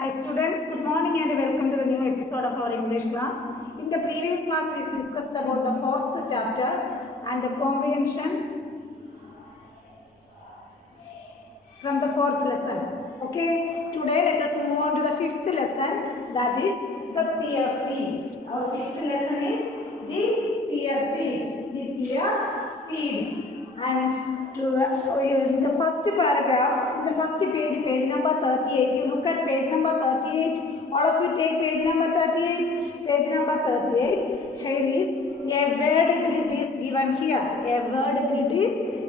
Hi students, good morning and welcome to the new episode of our English class. In the previous class we discussed about the fourth chapter and the comprehension from the fourth lesson. Okay, today let us move on to the fifth lesson, that is the pear seed. Our fifth lesson is the pear seed, and to in the first paragraph, the first page, page number 38, you look at page number 38, all of you take page number 38, page number 38, here is a word grid is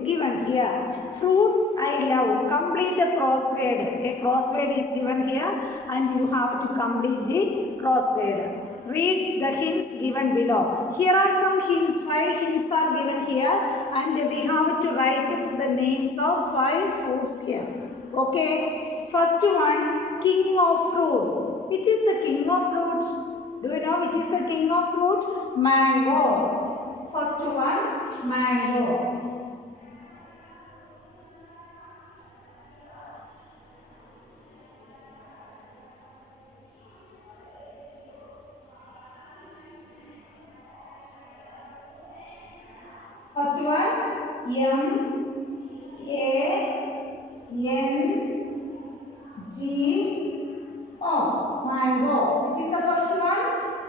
given here, fruits I love, complete the crossword, a crossword is given here and you have to complete the crossword. Read the hints given below. Here are some hints, 5 hints are given here and we have to write the names of 5 fruits here. Okay, first one, king of fruits. Which is the king of fruits? Do you know which is the king of fruit? Mango. First one, mango. First one, M-A-N-G-O, mango. Which is the first one?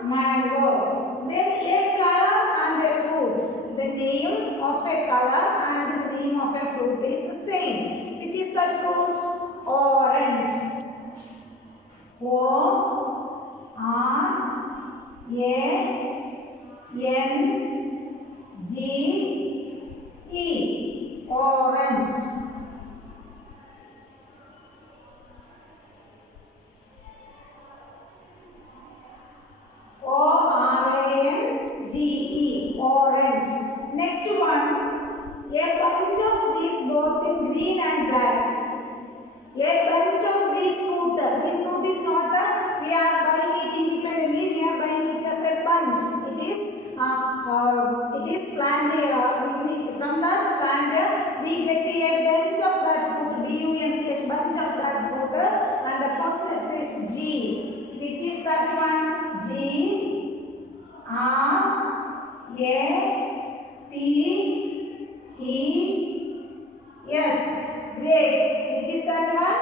Mango. Then a color and a fruit. The name of a color and the name of a fruit is the same. Which is that fruit? Orange. O-R-A-N-G-E, orange. O-R-A-N-G-E, orange. Next one, a bunch of these both in green and black. A bunch of these fruit. This fruit is not we are buying it independently. We are buying it as a bunch. It is plant. From the plant we get a bunch of that fruit. B-U-N-C-H, bunch of that fruit. And the first letter is G. Which is that one? G-R-A-P-E-S. Grapes. Which is that one?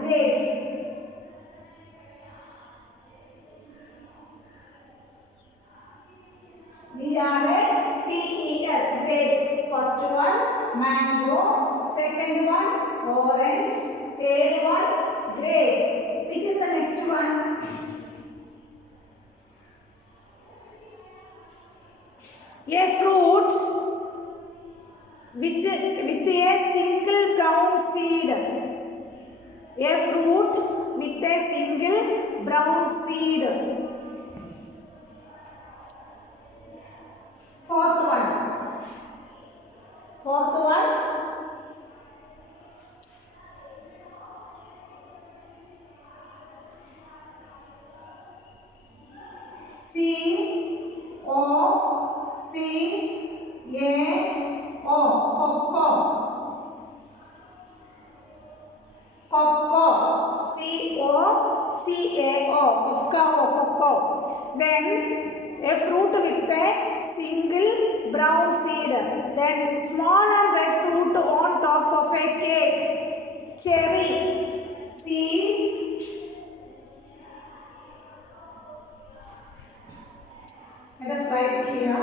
Grapes. G-R-A-P-E-S. Grapes. First one, mango. Second one, orange. Third one, grapes. Which is the next one? A fruit with a single brown seed. A fruit with a single brown seed. Fourth one. C-O-C-A-O, cocoa. C-O-C-A-O, cocoa. Then a fruit with a single brown seed. Then small and red fruit on top of a cake. Cherry. Let us write here.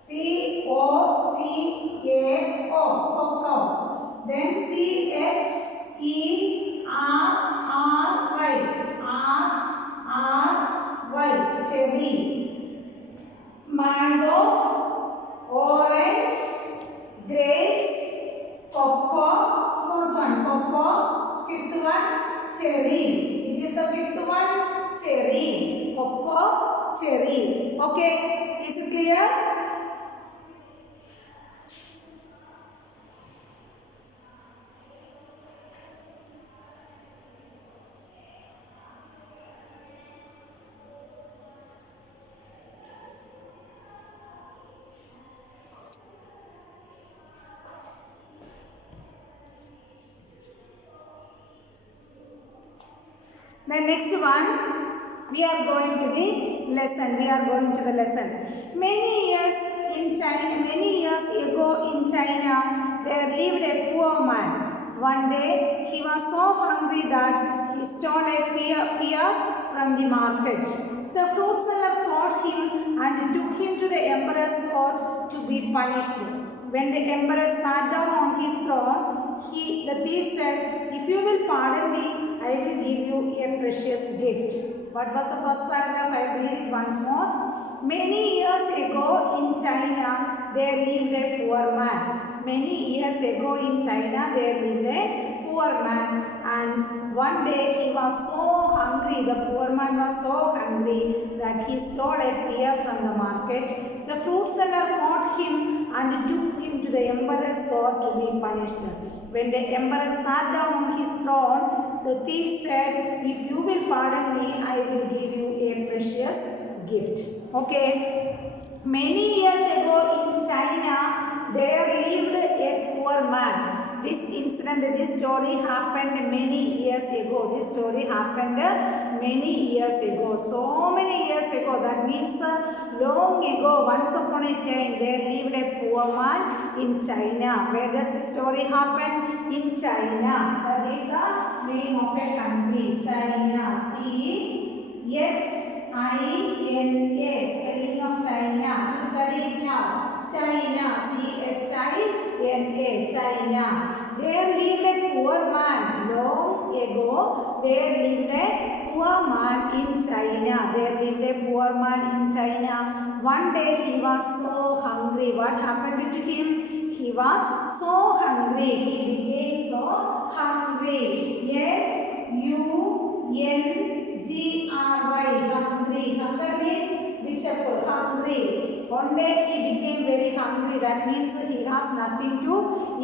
C-O-C-A-O, cocoa. Then C-H-E-R-R-Y, R-R-Y, cherry. Mango, orange, grapes, cocoa. Fourth one, cocoa. Fifth one, cherry. It is the fifth one, cherry. Cocoa, cherry. Okay, is it clear? The next one, we are going to the lesson. Many years ago in China, there lived a poor man. One day, he was so hungry that he stole a pear from the market. The fruit seller caught him and took him to the emperor's court to be punished. When the emperor sat down on his throne, the thief said, "If you will pardon me, I will give you a precious gift." What was the first paragraph? I will read it once more. Many years ago in China, there lived a poor man. Many years ago in China, there lived a poor man, and one day he was so hungry, the poor man was so hungry that he stole a pear from the market. The fruit seller caught him and took him to the emperor's court to be punished. When the emperor sat down on his throne, the thief said, "If you will pardon me, I will give you a precious gift." Okay. Many years ago in China, there lived a poor man. This story happened many years ago. So many years ago, that means long ago, once upon a time, there lived a poor man in China. Where does the story happen? In China. That is the name of a country, China. C-H-I-N-A, spelling of China. You study it now. China, C-H-I-N-A, China. There lived a poor man. Long ago, there lived a poor man in China. One day he was so hungry. What happened to him? He was so hungry. He became so hungry. H-U-N-G-R-Y, hungry. Hunger means vishapu, hungry. One day he became very hungry. That means he has nothing to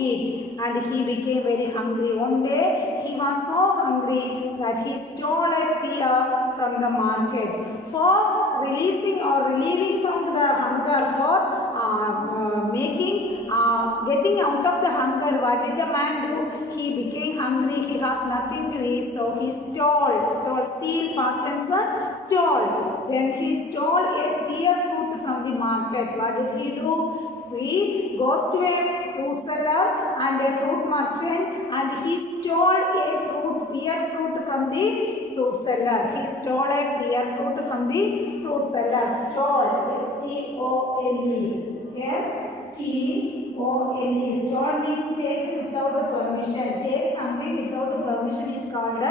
eat, and he became very hungry. One day he was so hungry that he stole a pear from the market. For releasing or relieving from the hunger, for getting out of the hunger, what did the man do? He became hungry. He has nothing to eat, so he stole, steal, past tense, stole. Then he stole a pear fruit from the market. What did he do? He goes to a fruit seller and a fruit merchant, and he stole a pear fruit from the fruit seller. He stole a pear fruit from the fruit seller. Stole, S-T-O-L-E. S-T-O-L-E. Stole means take without permission. Take something without permission is called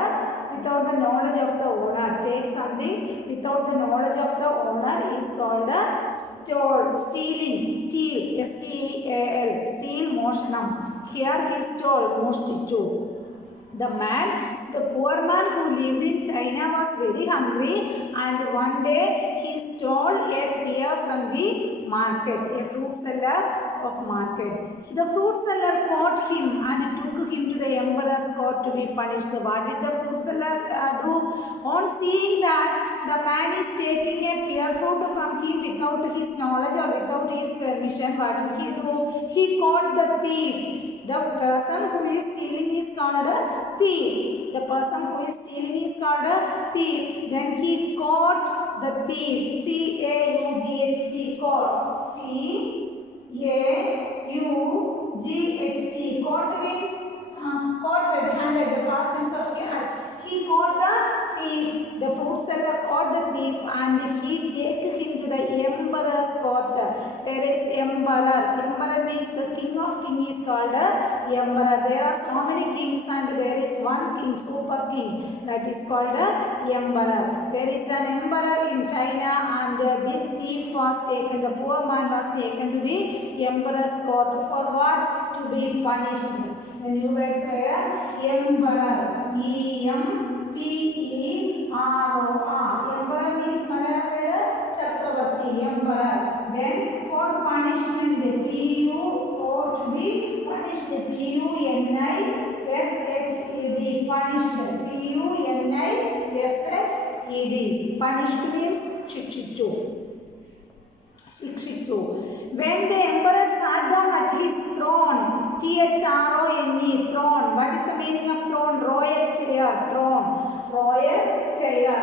without the knowledge of the owner. Take something without the knowledge of the owner is called stole. Stealing. Steal. S-T-E-A-L. Steal, moshanam. Here he stole, moshtichu. The poor man who lived in China was very hungry, and one day he stole a pear from the market, a fruit seller of market. The fruit seller caught him and took him to the emperor's court to be punished. What did the fruit seller do? On seeing that the man is taking a pear fruit from him without his knowledge or without his permission, what did he do? He caught the thief. The person who is stealing is called a thief. Then he caught the thief. C-A-U-G-H-T, caught. C-A-U-G-H-T. Caught means caught red-handed, the past tense of catch. He caught the thief. The fruit seller caught the thief and he took him to the emperor's court. There is emperor. Emperor means the king of kings is called emperor. There are so many kings and there is one king, super king, that is called emperor. There is an emperor in China, and this thief was taken, the poor man was taken to the emperor's court. For what? To be punished. The new words here, emperor. E-M-P-E-R-O-R. Emperor means Chakravarti, emperor. Then for punishment, P-U, for to be punished, P-U-N-I-S-H-E-D, punished, P-U-N-I-S-H-E-D. Punished means shikshichu. When the emperor sat down at his throne, T-H-R-O-N-E, throne. What is the meaning of throne? Royal chair, throne. Royal chair.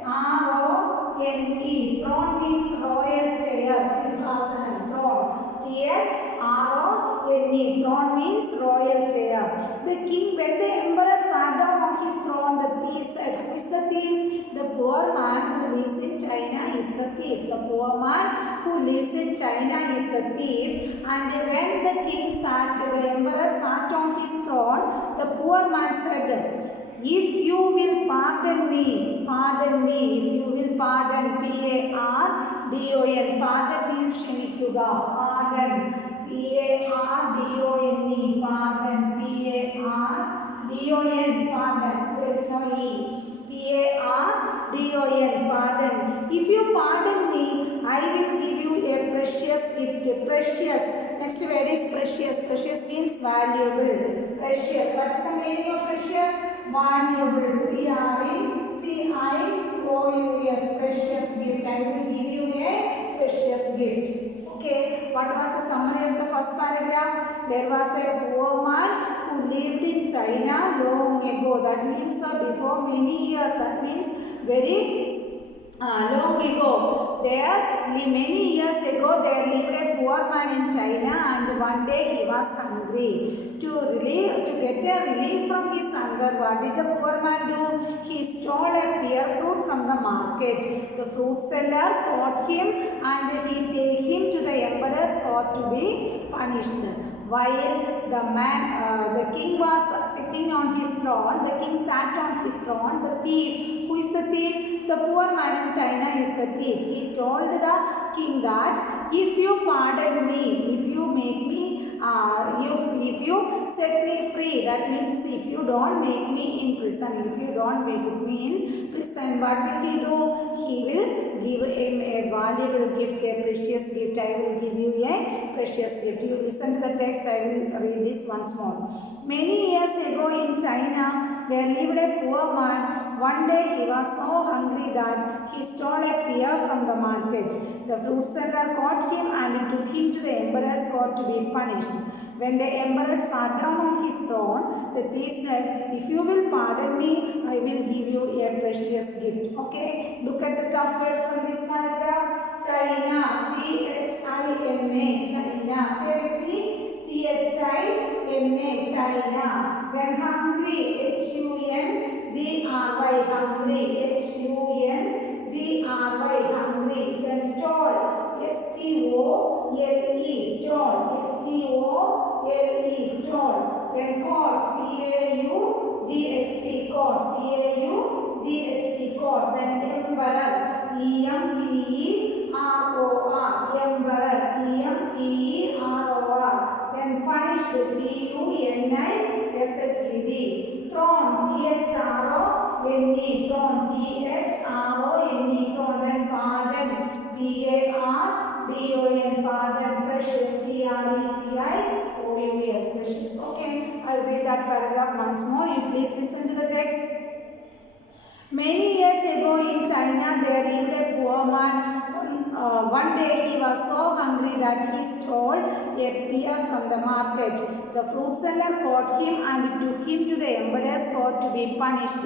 Throne. Throne means royal chair. Simhasanam. Throne. Throne. Throne means royal chair. The king, when the emperor sat down on his throne, the thief said, who is the thief? The poor man who lives in China is the thief. The poor man who lives in China is the thief. And when the emperor sat on his throne, the poor man said, if you will pardon me, if you will pardon, P-A-R-D-O-N, pardon means kshamikkuga, pardon, P-A-R-D-O-N-E, pardon, P-A-R-D-O-N, pardon, there is no E, P-A-R-D-O-N, pardon. If you pardon me, I will give you a precious gift. Precious, next word is precious. Precious means valuable. Precious, what is the meaning of precious? Valuable, P-R-E-C-I-O-U-S, precious gift. I will give you a precious gift. Okay, what was the summary of the first paragraph? There was a poor man who lived in China long ago. That means before many years. That means very long ago. Many years ago, there lived a poor man in China, and one day he was hungry. To get a relief from his hunger, what did the poor man do? He stole a pear fruit from the market. The fruit seller caught him and he take him to the emperor's court to be punished. While the king was sitting on his throne, the king sat on his throne. The thief, who is the thief? The poor man in China is the thief. He told the king that if you pardon me, if you make me, if you set me free, that means if you don't make me in prison, if you don't put me in prison, what will he do? He will give him a valuable gift, a precious gift. I will give you a precious gift. You listen to the text, I will read this once more. Many years ago in China, there lived a poor man. One day he was so hungry that he stole a pear from the market. The fruit seller caught him and took him to the emperor's court to be punished. When the emperor sat down on his throne, the thief said, if you will pardon me, I will give you a precious gift. Okay, look at the tough words from this paragraph. China, C-H-I-N-A, China. Say with me, C-H-I-N-A, China. Then hungry, H-U-N-G-R-Y, hungry, H-U-N-G-R-Y, hungry. Then stole, S-T-O-L-E, stole, S-T-O-L-E, stole. Then caught, C-A-U-G-H-T, caught, C-A-U-G-H-T, caught. Then emperor, E-M-P-E-R-O-R, emperor, E-M-P-E-R-O-R. Then punished, P-U-N-I-S-H-E-D. Throne, T-H-R-O-N-E, throne, T-H-R-O-N-E, throne. Then pardon, P-A-R-D-O-N, pardon. Precious, P-R-E-C-I-O-U-S, precious. Okay, I'll read that paragraph once more. You please listen to the text. Many years ago in China, there lived a poor man. One day he was so hungry that he stole a pear from the market. The fruit seller caught him and took him to the emperor's court to be punished.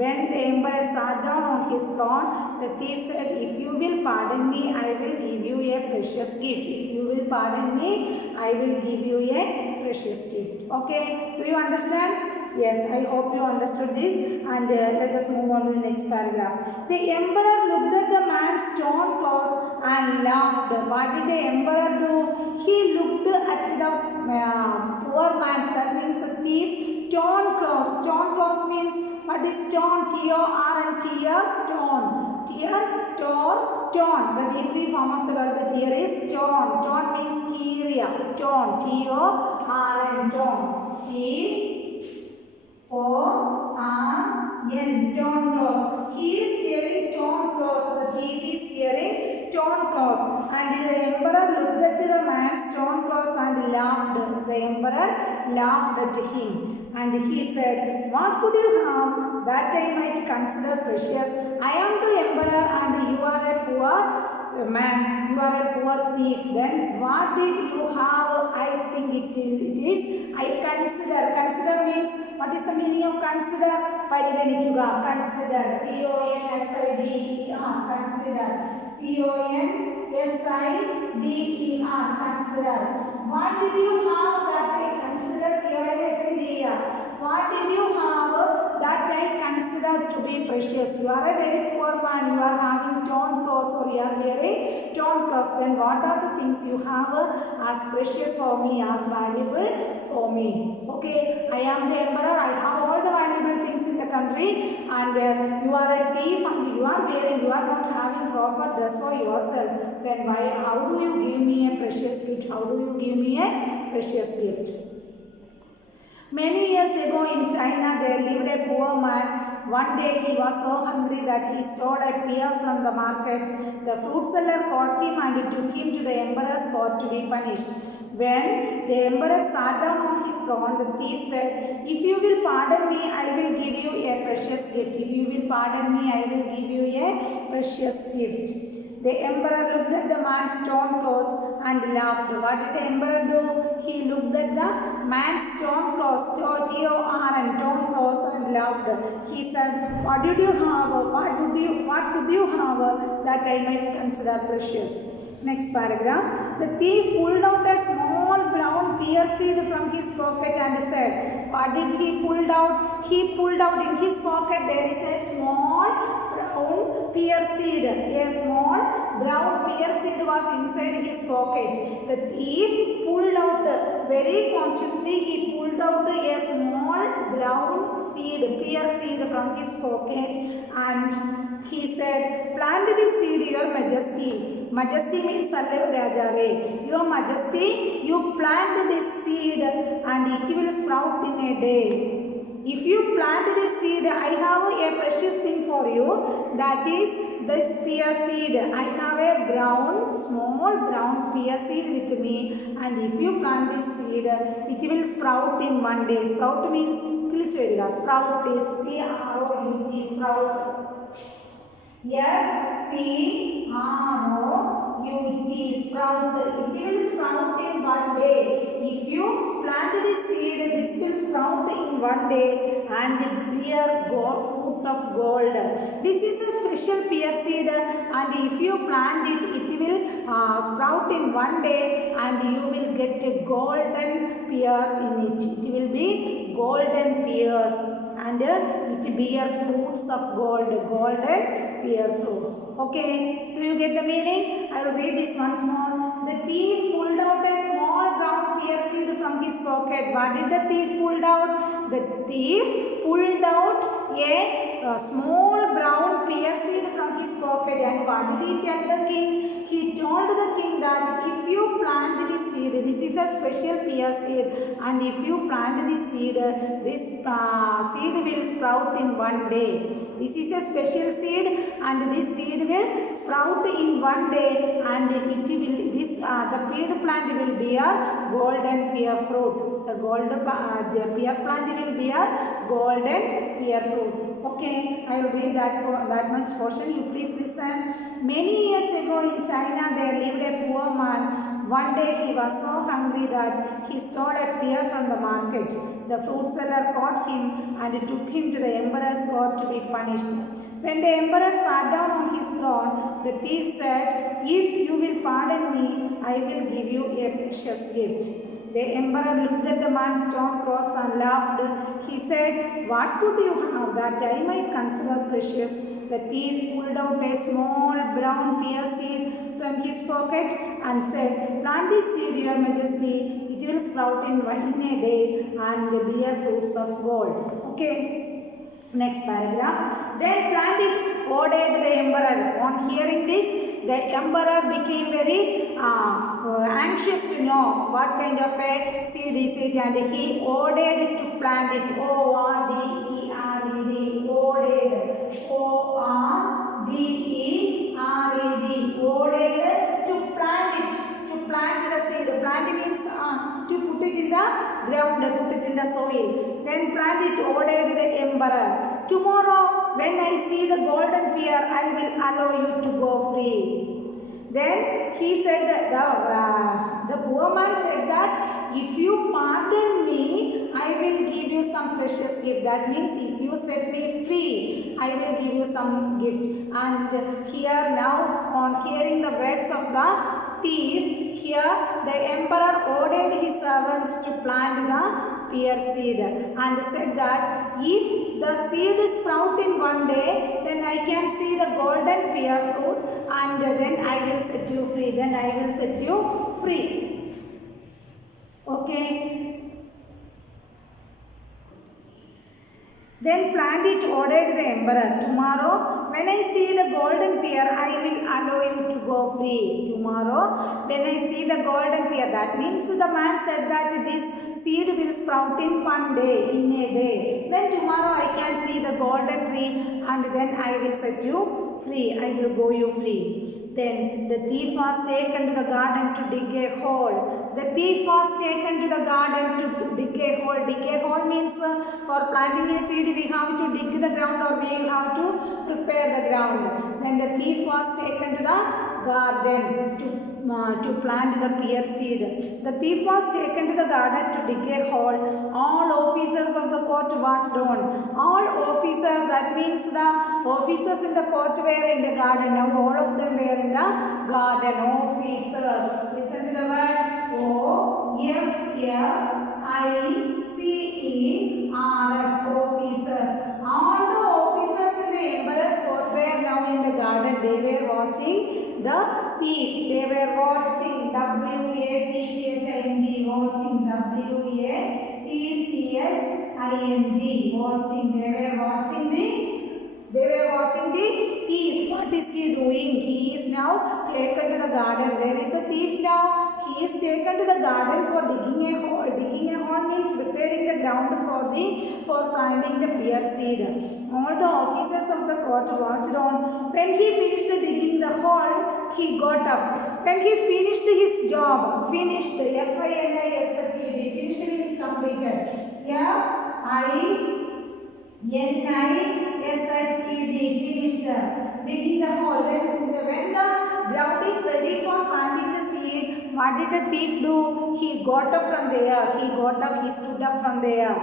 When the emperor sat down on his throne, the thief said, if you will pardon me, I will give you a precious gift. If you will pardon me, I will give you a precious gift. Okay, do you understand? Yes, I hope you understood this, and let us move on to the next paragraph. The emperor looked at the man's torn clothes and laughed. What did the emperor do? He looked at the poor man's, that means the thief's torn clothes. Torn clothes means, what is torn? T-O-R-N-T-R, torn. Tear, tore, torn. The V3 form of the verb here is torn. Torn means kiriya. Torn, T-O-R-N, torn. T-O-R-N, torn clothes. He is wearing torn clothes. The thief is wearing torn clothes. And the emperor looked at the man's torn clothes and laughed. The emperor laughed at him. And he said, what could you have that I might consider precious? I am the emperor and you are a poor man, you are a poor thief. Then what did you have? I think it is. I consider. Consider means, what is the meaning of consider? പരിഗണിക്കുക. Consider. C-O-N-S-I-D-E-R. Consider. C-O-N-S-I-D-E-R. Consider. What did you have that I consider? C-O-N-S-I-D-E-R. What did you have that I consider to be precious? You are a very poor man. You are having torn clothes, or you are wearing torn clothes. Then what are the things you have as precious for me, as valuable for me? Okay, I am the emperor. I have all the valuable things in the country, and you are a thief, and you are not having proper dress for yourself. Then why? How do you give me a precious gift? How do you give me a precious gift? Many years ago in China, there lived a poor man. One day he was so hungry that he stole a pear from the market. The fruit seller caught him and took him to the emperor's court to be punished. When the emperor sat down on his throne, the thief said, "If you will pardon me, I will give you a precious gift. If you will pardon me, I will give you a precious gift." The emperor looked at the man's torn clothes and laughed. What did the emperor do? He looked at the man's torn clothes, T-O-R-N, torn clothes, and laughed. He said, "What did you have? What could you have that I might consider precious?" Next paragraph. The thief pulled out a small brown pear seed from his pocket and said, what did he pull out? He pulled out in his pocket, there is a small brown pear seed. A small brown pear seed was inside his pocket. The thief pulled out very consciously. He pulled out a small brown seed, pear seed from his pocket, and he said, "Plant this seed, your majesty." Majesty means Sallev Rajave. Your majesty, you plant this seed and it will sprout in a day. If you plant this seed, I have a precious thing for you. That is this pear seed. I have a small brown pear seed with me. And if you plant this seed, it will sprout in one day. Sprout means kilichediga. Sprout is P-R-O-U-T, sprout. S-P-R-O-U-T, sprout. It will sprout in one day. If you plant this seed, this will sprout in one day and bear fruit of gold. This is a special pear seed, and if you plant it, it will sprout in one day and you will get a golden pear in it. It will be golden pears and it bear fruits of gold, golden pear fruits. Okay, do you get the meaning? I will read this once more. The thief pulled out a small brown pear seed from his pocket. What did the thief pull out? The thief pulled out a small brown pear seed from his pocket, and what did he tell the king? He told the king that if you plant this seed, this is a special pear seed, and if you plant this seed, this seed will sprout in one day. This is a special seed, and this seed will sprout in one day, and the pear plant will bear golden pear fruit. The pear plant will bear golden pear fruit. Okay, I will read that much portion. You please listen. Many years ago in China, there lived a poor man. One day he was so hungry that he stole a pear from the market. The fruit seller caught him and took him to the emperor's court to be punished. When the emperor sat down on his throne, the thief said, "If you will pardon me, I will give you a precious gift." The emperor looked at the man's torn clothes and laughed. He said, "What could you have that I might consider precious?" The thief pulled out a small brown pear seed from his pocket and said, "Plant this seed, your majesty. It will sprout in a day and bear fruits of gold." Okay. Next paragraph. "Then plant it," ordered the emperor. On hearing this, the emperor became very anxious to know what kind of a seed is it, and he ordered to plant it. O-R-D-E-R-E-D, ordered. O-R-D-E-R-E-D, ordered to plant it. To plant the seed. Plant means to put it in the ground, put it in the soil. Then plant it, ordered the emperor. "Tomorrow, when I see the golden pear, I will allow you to go free." Then he said that the poor man said that if you pardon me, I will give you some precious gift. That means if you set me free, I will give you some gift. And here now, on hearing the words of the thief, here the emperor ordered his servants to plant the pear seed and said that if the seed sprout in one day, then I can see the golden pear fruit and then I will set you free. Then I will set you free. Okay. Then Plandit ordered the emperor, tomorrow when I see the golden pear, I will allow you to go free. Tomorrow when I see the golden pear, that means the man said that this seed will sprout in one day, in a day. Then tomorrow I can see the golden tree and then I will set you free. I will go you free. Then the thief was taken to the garden to dig a hole. The thief was taken to the garden to dig a hole. Dig a hole means for planting a seed we have to dig the ground or we have to prepare the ground. Then the thief was taken to the garden to plant the pear seed. The thief was taken to the garden to dig a hole. All officers of the court watched on. All officers, that means the officers in the court were in the garden. Now all of them were in the garden. Officers. Listen to the word O-F-F-I-C-E-R-S. Officers. All the officers in the emperor's court were now in the garden. They were watching the thief. They were watching. W-A-T-C-H-I-N-G. Watching. W-A-T-C-H-I-N-G. Watching. They were watching the thief. What is he doing? He is now taken to the garden. Where is the thief now? He is taken to the garden for digging a hole. Digging a hole means preparing the ground for planting the pear seed. All the officers of the court watched on. When he finished digging the hole, he got up. When he finished his job, finished, F-I-N-I-S-H-E-D, finished means completed. F-I-N-I-S-H-E-D, finished digging the hole. When the ground is ready for planting the seed, what did the thief do? He got up from there. He stood up from there.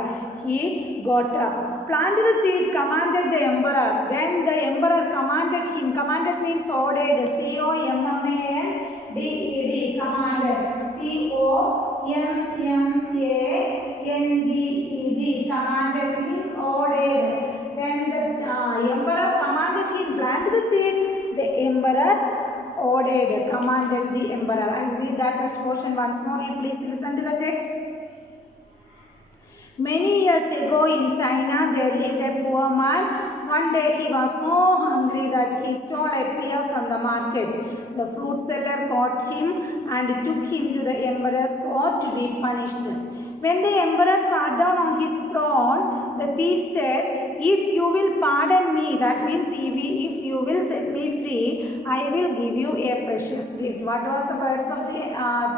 He got up. Plant the seed, commanded the emperor. Then the emperor commanded him. Commanded means ordered. C-O-M-M-A-N-D-E-D. Commanded. C-O-M-M-A-N-D-E-D. Commanded means ordered. Then the emperor commanded him, plant the seed. The emperor ordered, commanded the emperor. I will read that next portion once more. You please listen to the text. Many years ago in China, there lived a poor man. One day he was so hungry that he stole a pear from the market. The fruit seller caught him and took him to the emperor's court to be punished. When the emperor sat down on his throne, the thief said, if you will pardon me, that means if you will set me free, I will give you a precious gift. What was the words of the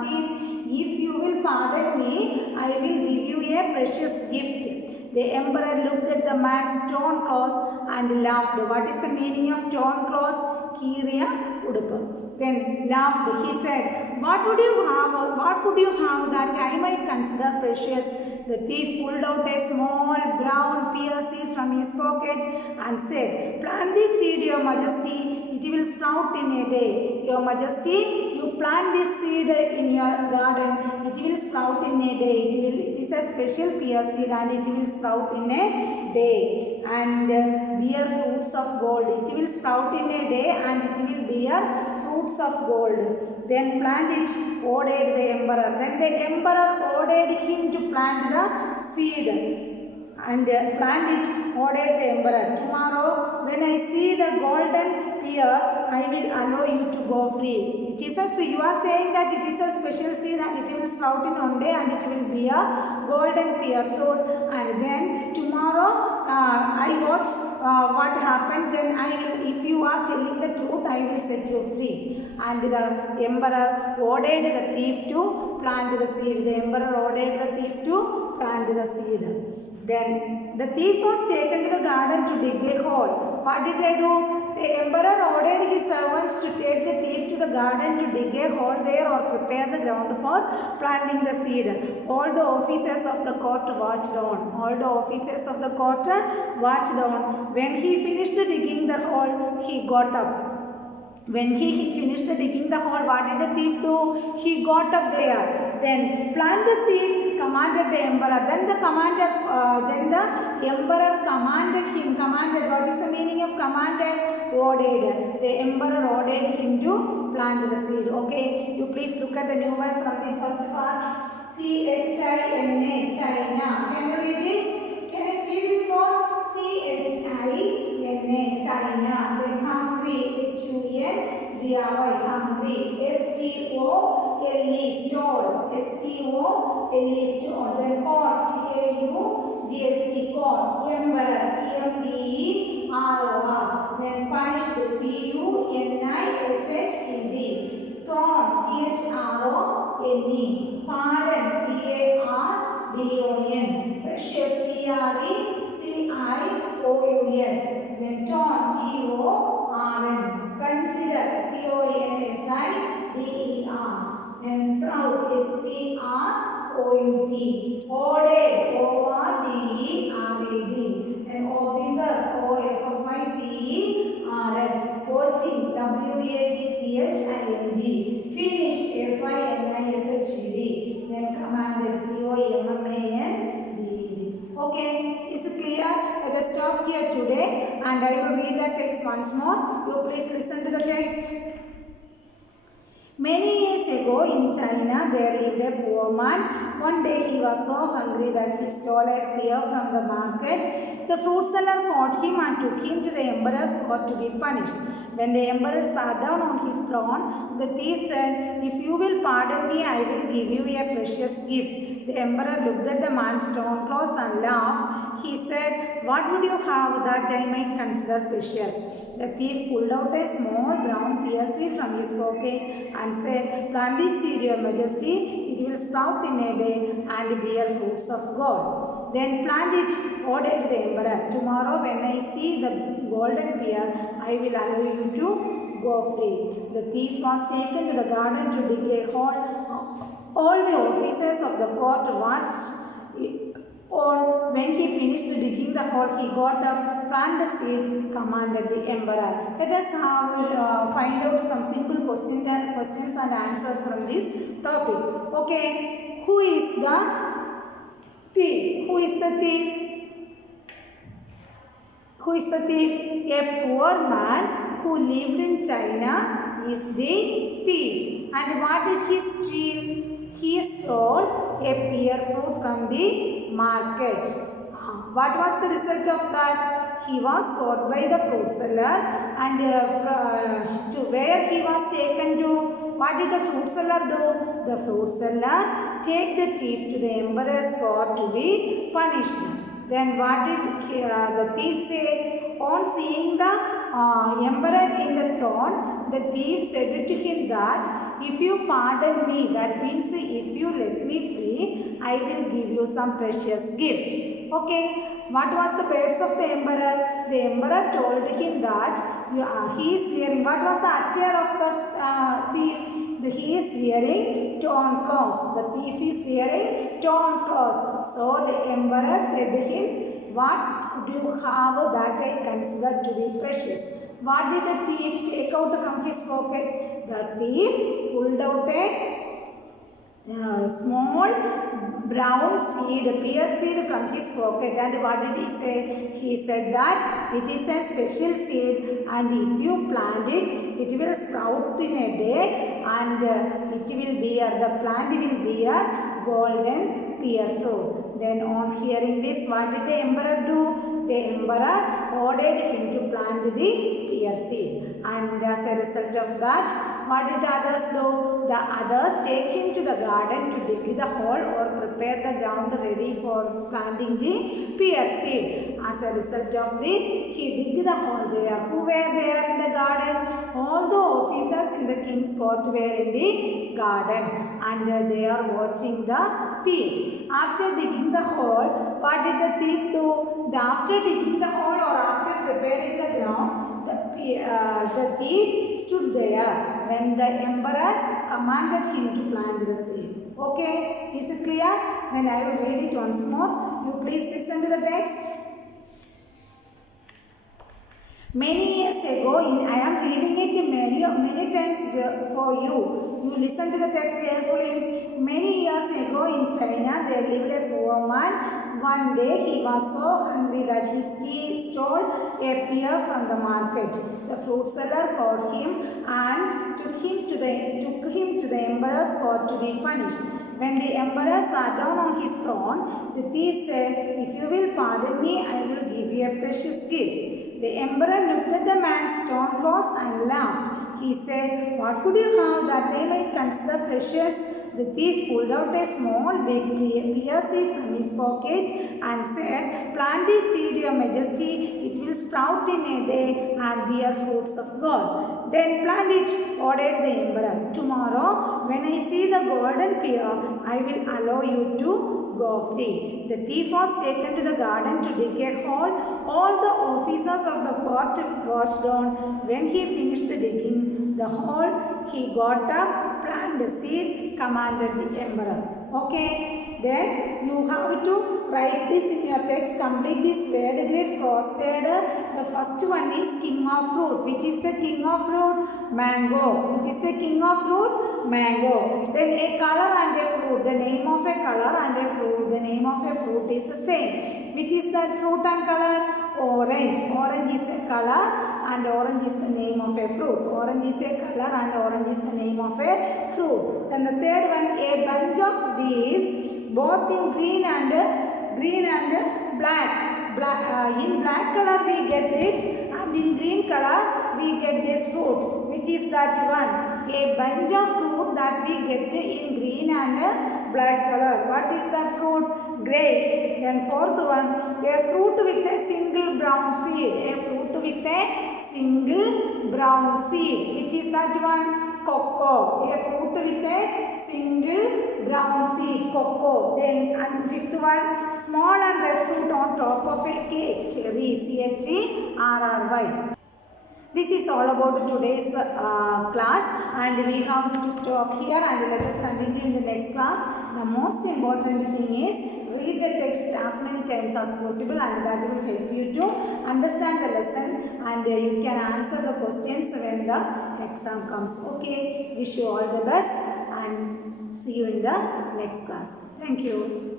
thief? If you will pardon me, I will give you a precious gift. The emperor looked at the man's torn clothes and laughed. What is the meaning of torn clothes? Kiriya Udupu. Then laughed. He said, what would you have that I might consider precious? The thief pulled out a small brown pear seed from his pocket and said, plant this seed, your majesty. It will sprout in a day. Your majesty, you plant this seed in your garden. It will sprout in a day. It is a special pear seed and it will sprout in a day. And bear fruits of gold. It will sprout in a day and it will bear fruits of gold. Then plant it, ordered the emperor. Then the emperor ordered him to plant the seed and plant it, ordered the emperor. Tomorrow when I see the golden pear, I will allow you to go free. It is you are saying that it is a special seed and it will sprout in one day and it will be a golden pear fruit. And then tomorrow I watch what happened. Then I will, if you are telling the truth, I will set you free. And the emperor ordered the thief to plant the seed. The emperor ordered the thief to plant the seed. Then the thief was taken to the garden to dig a hole. What did they do? The emperor ordered his servants to take the thief to the garden to dig a hole there or prepare the ground for planting the seed. All the officers of the court watched on. All the officers of the court watched on. When he finished digging the hole, he got up. When he finished digging the hole, what did the thief do? He got up there. Then plant the seed, commanded the emperor. Then the emperor commanded him. Commanded. What is the meaning of commanded? Ordered. The emperor ordered him to plant the seed. Okay. You please look at the new words on this first part. China. China. Can you read this? Can you see this word? China. China. Then hungry. Hungry. Hungry. Stole. Stole. Stole. Then caught. Caugst. Caught. Emperor. Emperor. Then punished. Punished. Thrown. Thrown. Pardon. Pardon. Precious. Precious. Then torn. Torn. Consider. Consider. Then sprout. Sprout. Ordered. Ordered. And officers. Officers. Coaching. Watching. Finished. Finished. Then commanded. Commanded. Okay, is it clear? Let us stop here today and I will read the text once more. You please listen to the text. Many years ago in China, there lived a poor man. One day he was so hungry that he stole a pear from the market. The fruit seller caught him and took him to the emperor's court to be punished. When the emperor sat down on his throne, the thief said, "If you will pardon me, I will give you a precious gift." The emperor looked at the man's torn clothes and laughed. He said, "What would you have that I might consider precious?" The thief pulled out a small brown pear seed from his pocket and said, "Plant this seed, your majesty. It will sprout in a day and bear fruits of gold." "Then plant it," ordered the emperor. "Tomorrow when I see the golden pear, I will allow you to go free." The thief was taken to the garden to dig a hole. All the officers of the court watched on. When he finished digging the hole, he got up, planted the seed, commanded the emperor. Let us find out some simple questions and answers from this topic. Okay, who is the thief? Who is the thief? Who is the thief? A poor man who lived in China is the thief. And what did he steal? He stole a pear fruit from the market. What was the result of that? He was caught by the fruit seller and to where he was taken to. What did the fruit seller do? The fruit seller take the thief to the emperor's court to be punished. Then what did the thief say? On seeing the emperor in the throne, the thief said to him that, "If you pardon me, that means if you let me free, I will give you some precious gift." Okay, what was the words of the emperor? The emperor told him that he is wearing, what was the attire of the thief? He is wearing torn clothes. The thief is wearing torn clothes. So the emperor said to him, "What do you have that I consider to be precious?" What did the thief take out from his pocket? The thief pulled out a small brown seed, pear seed from his pocket. And what did he say? He said that it is a special seed and if you plant it, it will sprout in a day and it will bear, the plant will bear golden pear fruit. Then on hearing this, what did the emperor do? The emperor ordered him to plant the pear seed. And as a result of that, what did the others do? The others take him to the garden to dig the hole or prepare the ground ready for planting the pear seed. As a result of this, he digged the hole there. Who were there in the garden? All the officers in the king's court were in the garden and they are watching the thief. After digging the hole, what did the thief do? After digging the hole or after preparing the ground, the thief stood there when the emperor commanded him to plant the seed. Okay, is it clear? Then I will read it once more. You please listen to the text. Many years ago, I am reading it many times for you. You listen to the text carefully. Many years ago in China, there lived a poor man. One day he was so hungry that he stole a pear from the market. The fruit seller caught him and took him to the emperor's court to be punished. When the emperor sat down on his throne, the thief said, "If you will pardon me, I will give you a precious gift." The emperor looked at the man's torn clothes and laughed. He said, "What could you have that I might consider precious?" The thief pulled out a small big pear seed from his pocket and said, "Plant this seed, your majesty. It will sprout in a day and bear fruits of gold." "Then plant it," ordered the emperor. "Tomorrow, when I see the golden pear, I will allow you to go free." The thief was taken to the garden to dig a hole. All the officers of the court watched on. When he finished digging the hole, he got up, planted the seed, commanded the emperor. Okay, then you have to write this in your text. Complete this word grid crossword. The first one is king of fruit. Which is the king of fruit? Mango. Which is the king of fruit? Mango. Then a color and a fruit. The name of a color and a fruit. The name of a fruit is the same. Which is that fruit and color? Orange. Orange is a color and orange is the name of a fruit. Orange is a color and orange is the name of a fruit. Then the third one, a bunch of these, both in green and black. In black color we get this, and in green color we get this fruit. Which is that one? A bunch of fruit that we get in green and black color. What is that fruit? Grapes. Then fourth one, a fruit with a single brown seed. A fruit with a single brown seed. Which is that one? Cocoa. A fruit with a single brown seed. Cocoa. Then and fifth one, small and red fruit on top of a cake. Cherry. CHERRY. This is all about today's class, and we have to stop here and let us continue in the next class. The most important thing is read the text as many times as possible, and that will help you to understand the lesson, and you can answer the questions when the exam comes. Okay, wish you all the best and see you in the next class. Thank you.